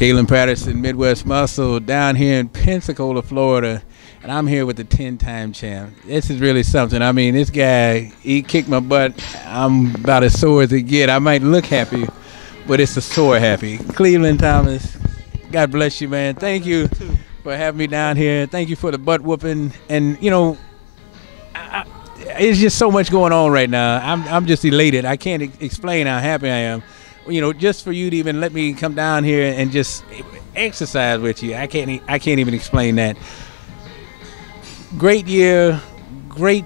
Kalen Patterson, Midwest Muscle, down here in Pensacola, Florida, and I'm here with the 10-time champ. This is really something. I mean, this guy, he kicked my butt. I'm about as sore as it get. I might look happy, but it's a sore happy. Cleveland Thomas, God bless you, man. Thank you for having me down here. Thank you for the butt whooping. And, you know, it's just so much going on right now. I'm just elated. I can't explain how happy I am. You know, just for you to even let me come down here and just exercise with you, I can't even explain that. Great year, great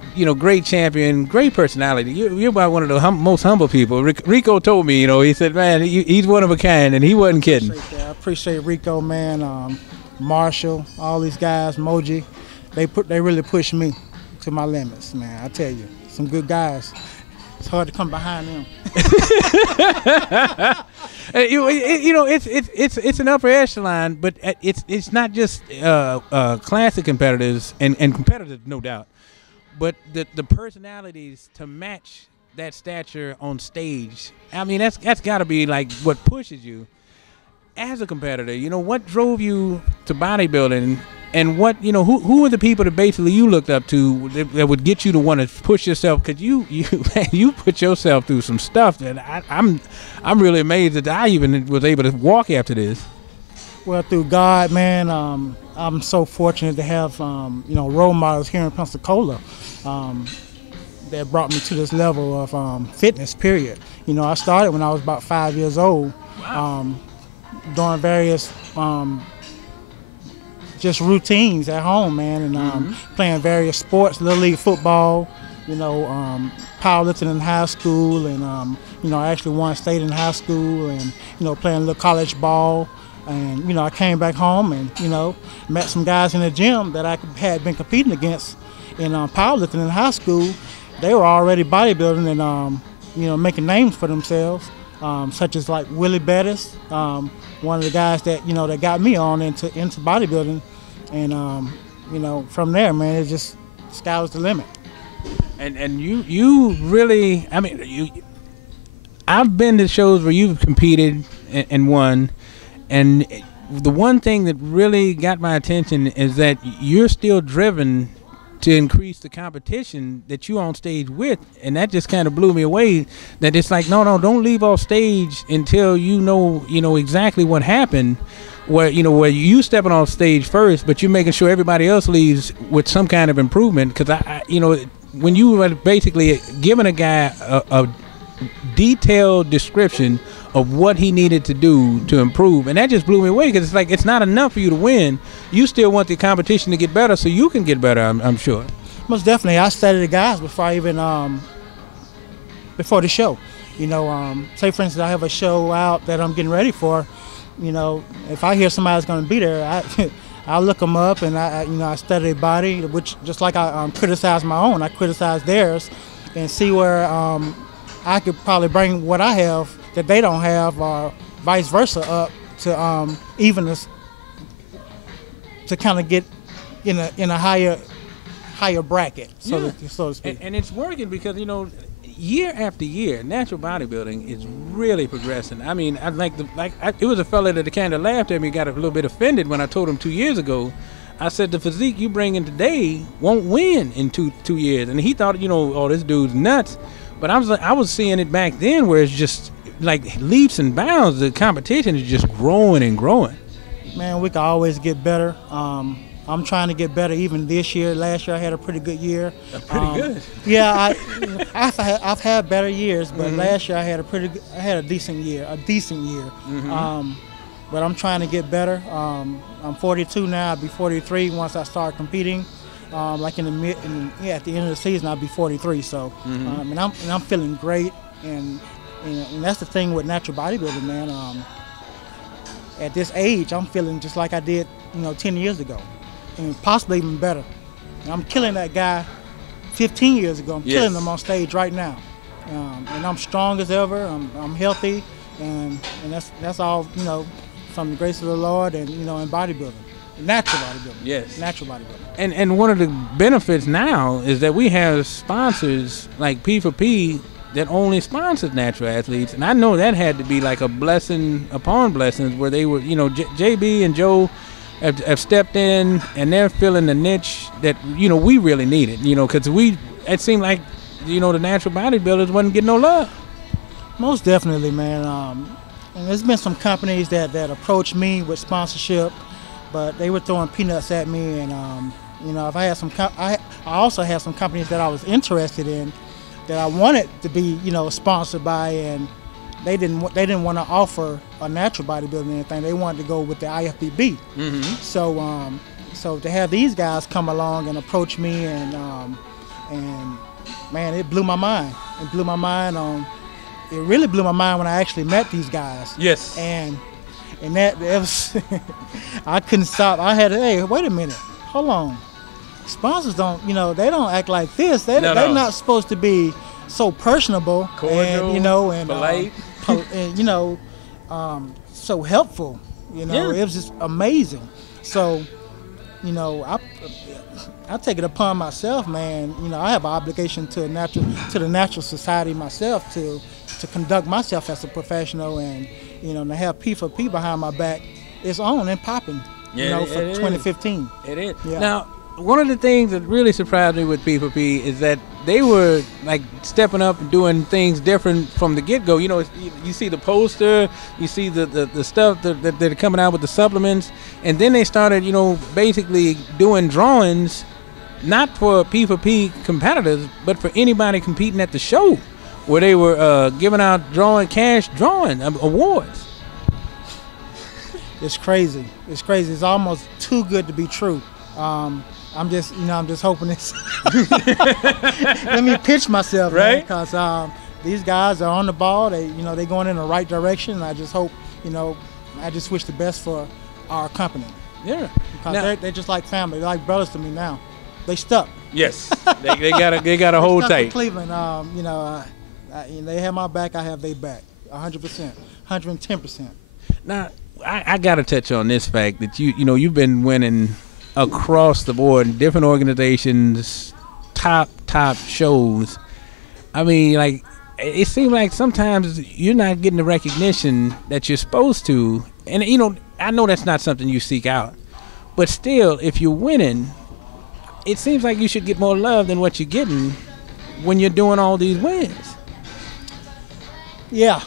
champion, great personality. You're about one of the most humble people. Rico told me, he said, man, he's one of a kind, and he wasn't kidding. I appreciate Rico, man. Marshall, all these guys, Moji, they really pushed me to my limits, man. I tell you, some good guys. It's hard to come behind them. It's an upper echelon, but it's not just classic competitors and competitors, no doubt, but the personalities to match that stature on stage. I mean, that's got to be like what pushes you as a competitor. What drove you to bodybuilding? And what who are the people that basically you looked up to that would get you to want to push yourself? Because you put yourself through some stuff that I'm really amazed that I even was able to walk after this. Well, through God, man, I'm so fortunate to have role models here in Pensacola that brought me to this level of fitness. Period. I started when I was about 5 years old, doing various just routines at home, man, and playing various sports, Little League football, powerlifting in high school, and I actually won state in high school, and playing a little college ball, and I came back home and met some guys in the gym that I had been competing against in powerlifting in high school. They were already bodybuilding and making names for themselves, such as like Willie Bettis, one of the guys that that got me on into bodybuilding. And from there, man, it just sky was the limit. And you really, I mean, I've been to shows where you've competed and won, and the one thing that really got my attention is that you're still driven to increase the competition that you're on stage with, and that just kind of blew me away. That it's like, no, don't leave off stage until you know exactly what happened. Where you stepping off stage first, but you're making sure everybody else leaves with some kind of improvement. Because when you were basically giving a guy a detailed description of what he needed to do to improve, and that just blew me away. Because it's like it's not enough for you to win. You still want the competition to get better, so you can get better. I'm sure. Most definitely, I studied the guys before I even before the show. Say for instance, I have a show out that I'm getting ready for. If I hear somebody's going to be there, I look them up and I study their body, which just like I criticize my own, I criticize theirs, and see where I could probably bring what I have that they don't have, or vice versa, up to even us to kind of get in a higher bracket, so to speak. And it's working because year after year, natural bodybuilding is really progressing. I mean, it was a fella that kind of laughed at me, got a little bit offended when I told him 2 years ago. I said the physique you bring in today won't win in two years, and he thought, oh, this dude's nuts. But I was seeing it back then where it's just like leaps and bounds. The competition is just growing and growing. Man, we can always get better. I'm trying to get better even this year. Last year I had a pretty good year. Pretty good. Yeah, I've had better years, but last year I had a decent year. But I'm trying to get better. I'm 42 now. I'll be 43 once I start competing. Like at the end of the season I'll be 43. So, and I'm feeling great. And that's the thing with natural bodybuilding, man. At this age, I'm feeling just like I did, 10 years ago. And possibly even better. And I'm killing that guy 15 years ago. I'm killing him on stage right now. And I'm strong as ever. I'm healthy, and that's all from the grace of the Lord and in bodybuilding, natural bodybuilding. Yes, natural bodybuilding. And one of the benefits now is that we have sponsors like P4P that only sponsors natural athletes, and I know that had to be like a blessing upon blessings, where they were, JB and Joe have stepped in, and they're filling the niche that we really needed, because it seemed like the natural bodybuilders wasn't getting no love. Most definitely, man. And there's been some companies that approached me with sponsorship, but they were throwing peanuts at me. And if I had I also had some companies that I was interested in that I wanted to be sponsored by, and they didn't want to offer a natural bodybuilding or anything. They wanted to go with the IFBB. Mm-hmm. So to have these guys come along and approach me, and man, it blew my mind. It blew my mind on. It really blew my mind when I actually met these guys. Yes. And that was, I couldn't stop. I had to, hey, wait a minute, hold on. Sponsors don't, they don't act like this. They're not supposed to be so personable, cordial, and polite, so helpful. Yeah. It was just amazing. So, I take it upon myself, man. I have an obligation to the natural society myself to conduct myself as a professional, and to have P4P behind my back is on and popping. For 2015. It is. Yeah. Now, one of the things that really surprised me with P4P is that they were like stepping up and doing things different from the get-go. You see the poster, you see the stuff that they're coming out with, the supplements, and then they started, basically doing drawings, not for P4P competitors, but for anybody competing at the show, where they were giving out cash drawing awards. It's crazy. It's crazy. It's almost too good to be true. I'm just hoping it's. Let me pitch myself, right? Because these guys are on the ball. They're going in the right direction. I just hope, I just wish the best for our company. Yeah. Because they're just like family. They're like brothers to me now. They stuck. Yes. they got a hold tight. Cleveland, they have my back. I have their back. 100%, 110%. Now, I got to touch on this fact that you've been winning across the board in different organizations, top shows. I mean, like, it seems like sometimes you're not getting the recognition that you're supposed to. And, I know that's not something you seek out. But still, if you're winning, it seems like you should get more love than what you're getting when you're doing all these wins. Yeah.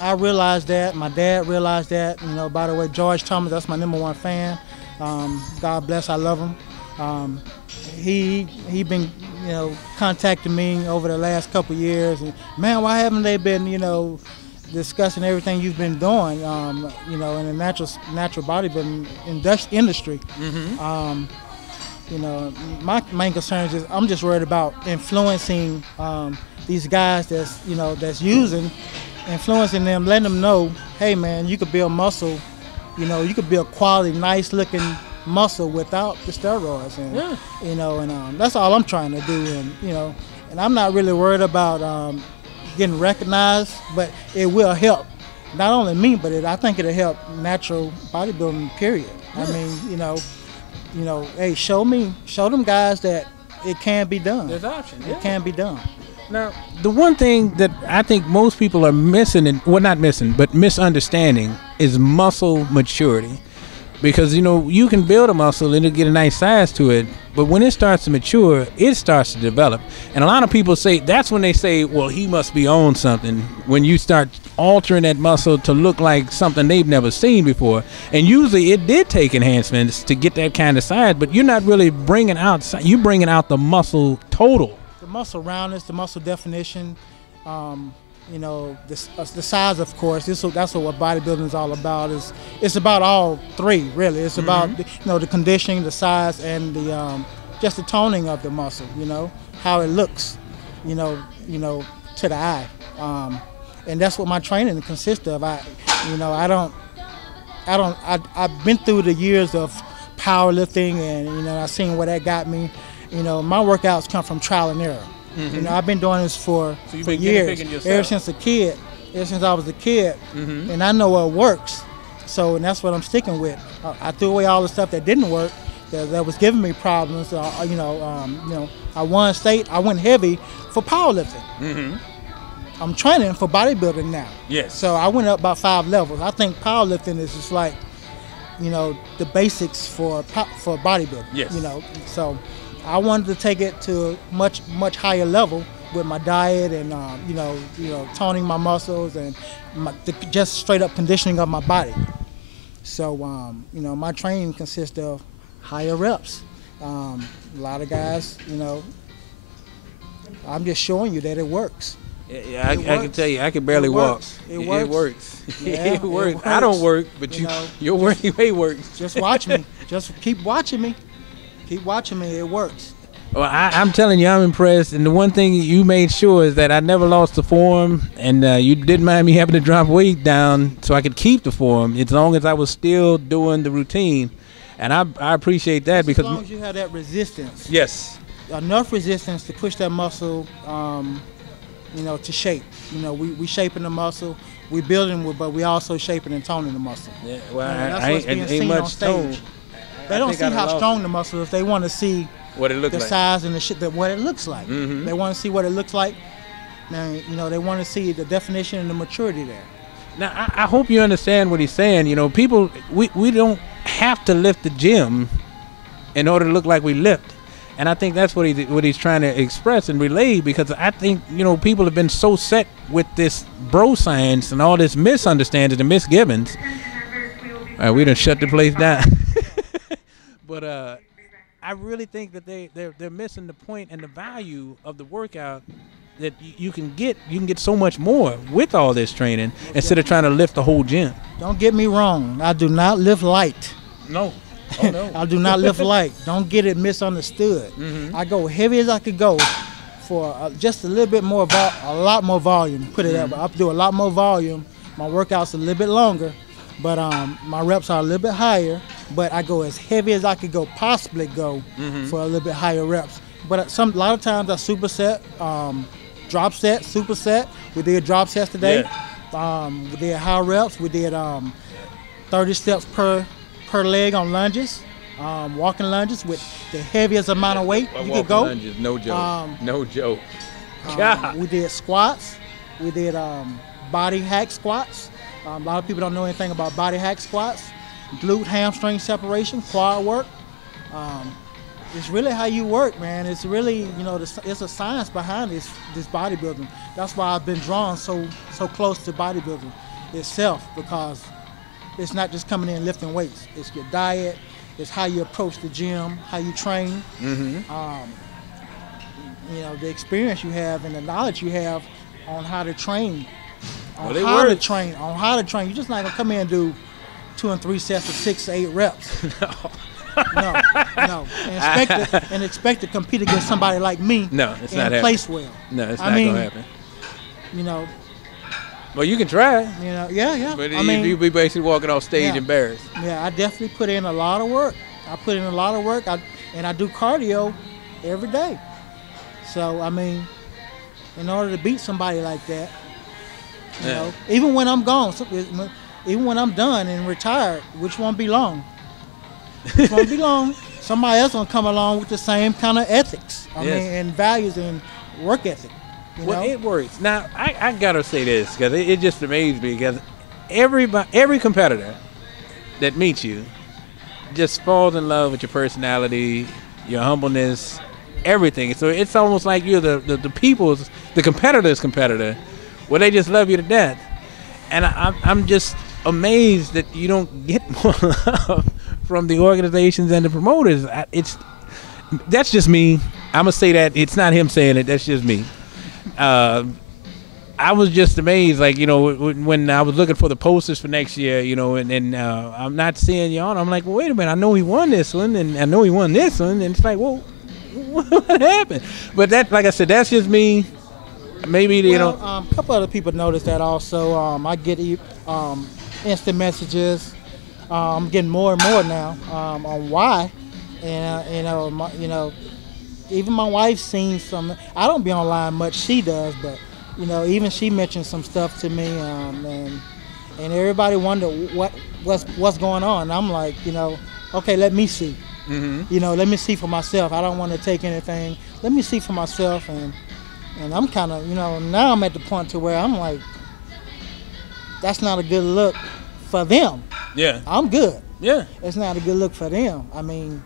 I realized that. My dad realized that. By the way, George Thomas, that's my #1 fan. God bless, I love him. He been contacting me over the last couple of years, and man, why haven't they been discussing everything you've been doing in the natural bodybuilding industry? Mm-hmm. My main concern is I'm just worried about influencing these guys that's influencing them, letting them know, hey man, you could build muscle. You could build quality, nice-looking muscle without the steroids, and that's all I'm trying to do. And I'm not really worried about getting recognized, but it will help not only me, but I think it'll help natural bodybuilding. Period. Yeah. I mean, hey, show them guys that it can be done. There's options. Yeah. It can be done. Now, the one thing that I think most people are missing, not missing, but misunderstanding, is muscle maturity. Because, you can build a muscle and it'll get a nice size to it, but when it starts to mature, it starts to develop. And a lot of people say, that's when they say, well, he must be on something, when you start altering that muscle to look like something they've never seen before. And usually it did take enhancements to get that kind of size, but you're not really bringing out the muscle total. Muscle roundness, the muscle definition, the size, of course. That's what bodybuilding is all about. It's about all three, really. It's about the conditioning, the size, and the just the toning of the muscle. How it looks, to the eye, and that's what my training consists of. I've been through the years of powerlifting, and I've seen where that got me. My workouts come from trial and error. Mm-hmm. I've been doing this for years, ever since I was a kid, and I know what works. And that's what I'm sticking with. I threw away all the stuff that didn't work, that was giving me problems. I won state. I went heavy for powerlifting. Mm-hmm. I'm training for bodybuilding now. Yes. So I went up about 5 levels. I think powerlifting is just like, the basics for bodybuilding. Yes. So I wanted to take it to a much higher level with my diet and toning my muscles and just straight up conditioning of my body. So my training consists of higher reps. A lot of guys, I'm just showing you that it works. Yeah, I can tell you, I can barely walk. It works. It works. Yeah, it works. it works. I don't work, but your way works. Just watch me. Just keep watching me. Keep watching me. It works. Well, I'm telling you, I'm impressed. And the one thing you made sure is that I never lost the form, and you didn't mind me having to drop weight down so I could keep the form as long as I was still doing the routine. And I appreciate that because as long as you have that resistance. Yes. Enough resistance to push that muscle. To shape. We shaping the muscle, we building, but we also shaping and toning the muscle. Yeah, well, that's what's being seen on stage. They don't see how strong the muscle is. They want to see what it looks the like. Size and what it looks like. Mm-hmm. They want to see what it looks like. Now, they want to see the definition and the maturity there. Now, I hope you understand what he's saying. People, we don't have to lift the gym in order to look like we lift. And I think that's what he's trying to express and relay, because I think, people have been so set with this bro science and all this misunderstanding and misgivings. All right, we done shut the place down. But I really think that they're missing the point and the value of the workout, that you can get so much more with all this training instead of trying to lift the whole gym. Don't get me wrong. I do not lift light. No. Oh, no. I do not lift light. Don't get it misunderstood. Mm-hmm. I go heavy as I could go for just a little bit more, a lot more volume. Put it that way. I do a lot more volume. My workout's a little bit longer, but my reps are a little bit higher. But I go as heavy as I could possibly go for a little bit higher reps. But a lot of times I superset, drop set, superset. We did drop sets today. Yeah. We did high reps. We did 30 steps per leg on lunges, walking lunges with the heaviest amount of weight you could go. Lunges, no joke. No joke. We did squats. We did body hack squats. A lot of people don't know anything about body hack squats. Glute hamstring separation, quad work. It's really how you work, man. It's really, it's a science behind this bodybuilding. That's why I've been drawn so close to bodybuilding itself, because it's not just coming in lifting weights. It's your diet. It's how you approach the gym, how you train. Mm-hmm. The experience you have and the knowledge you have on how to train. On Well, how to train. You're just not gonna come in and do 2 and 3 sets of 6 to 8 reps. No. And expect to compete against somebody like me. No, it's not happening. Place well. No, it's not gonna happen. Well, you can try it. Yeah. But you'll be basically walking off stage embarrassed. Yeah, I definitely put in a lot of work. And I do cardio every day. So, in order to beat somebody like that, even when I'm gone, even when I'm done and retired, which won't be long. Somebody else gonna come along with the same kind of ethics, and values and work ethic. Well, it works. Now, I gotta say this, because it just amazed me, because every competitor that meets you just falls in love with your personality, your humbleness, everything. So it's almost like you're the competitor's competitor, where they just love you to death. And I'm just amazed that you don't get more love from the organizations and the promoters. That's just me. I'm gonna say that. It's not him saying it. That's just me. I was just amazed, when I was looking for the posters for next year, and I'm not seeing you on. I'm like, well, wait a minute, I know he won this one, and I know he won this one, and it's like, well, what happened? But that, like I said, that's just me. Maybe a couple other people noticed that also. I get instant messages. I'm getting more and more now on why, and even my wife's seen some. I don't be online much. She does, but even she mentioned some stuff to me, and everybody wondered what's going on. And I'm like, okay, let me see. You know, let me see for myself. I don't want to take anything. Let me see for myself, and I'm kind of, you know, now I'm at the point to where I'm like, that's not a good look for them. Yeah. I'm good. Yeah. It's not a good look for them. I mean,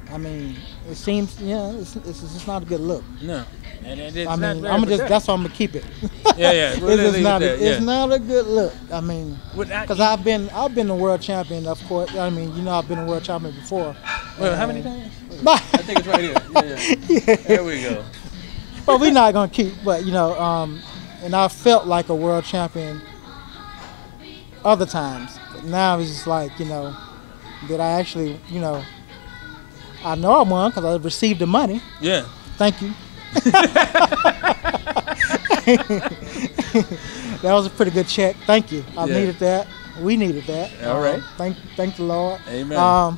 it seems, it's just not a good look. No. And it's I not mean, very I'm just, productive. that's why I'm gonna keep it. Yeah. Well, It's leave not, it there, it's not a good look. I mean, because I've been the world champion, of course. I mean, you know, I've been a world champion before. Well, how many times? I think it's right here. Yeah. There we go. But we're not gonna keep. But you know, and I felt like a world champion other times. But now it's just like, you know, that I actually, you know, I know I won because I received the money. Yeah. Thank you. That was a pretty good check. Thank you. I needed that. We needed that. All right. Thank the Lord. Amen.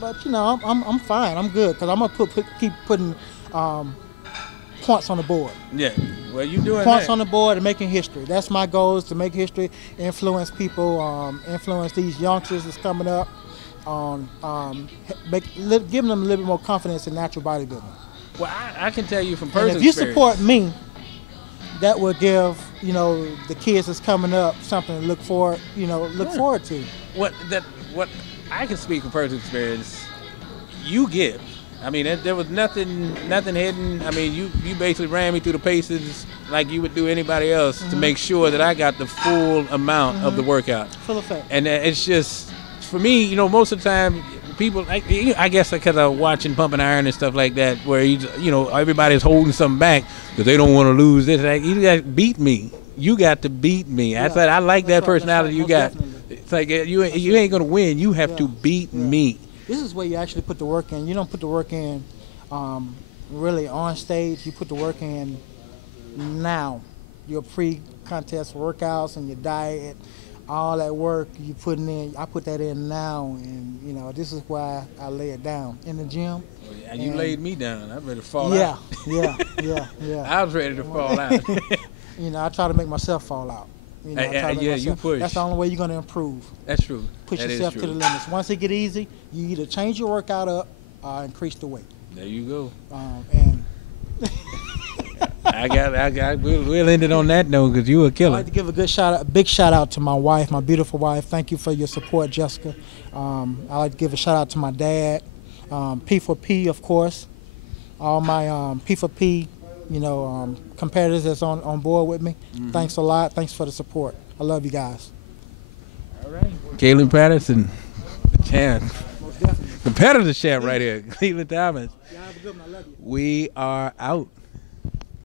But you know, I'm fine. I'm good because I'm gonna keep putting points on the board. Yeah. Well, you doing Points that. on the board and making history. That's my goal, is to make history, influence people, influence these youngsters that's coming up, giving them a little bit more confidence in natural bodybuilding. Well, I can tell you from And personal if you experience. support me, that will give, you know, the kids that's coming up something to look forward to. What I can speak from personal experience. You give. I mean, there was nothing hidden. I mean, you basically ran me through the paces like you would do anybody else to make sure that I got the full amount of the workout. Full effect. And it's just, for me, you know, most of the time, people, I guess because I'm watching Pumping Iron and stuff like that, where you know, everybody's holding something back because they don't want to lose this. Like, you got to beat me. You got to beat me. Yeah. I like that personality you got. Definitely. It's like you ain't gonna win. You have to beat me. This is where you actually put the work in. You don't put the work in really on stage. You put the work in now. Your pre-contest workouts and your diet, all that work you putting in. I put that in now, and you know, this is why I lay it down in the gym. And you laid me down. I was ready to fall Yeah, out. yeah. I was ready to fall out. You know, I try to make myself fall out. You know, I try to make yeah, myself, you push. That's the only way you're going to improve. That's true. Push That is yourself to true. the limits. Once it get easy, you either change your workout up or increase the weight. There you go. And We'll end it on that note because you a I'd killer. like to give a big shout out to my wife, my beautiful wife. Thank you for your support, Jessica. I'd like to give a shout out to my dad, P4P, of course. All my P4P, you know, competitors that's on board with me. Thanks a lot. Thanks for the support. I love you guys. All right. Caitlin Patterson, the champ. Most definitely. Competitor champ right here. Cleveland Thomas. Y'all have a good one. I love you. We are out.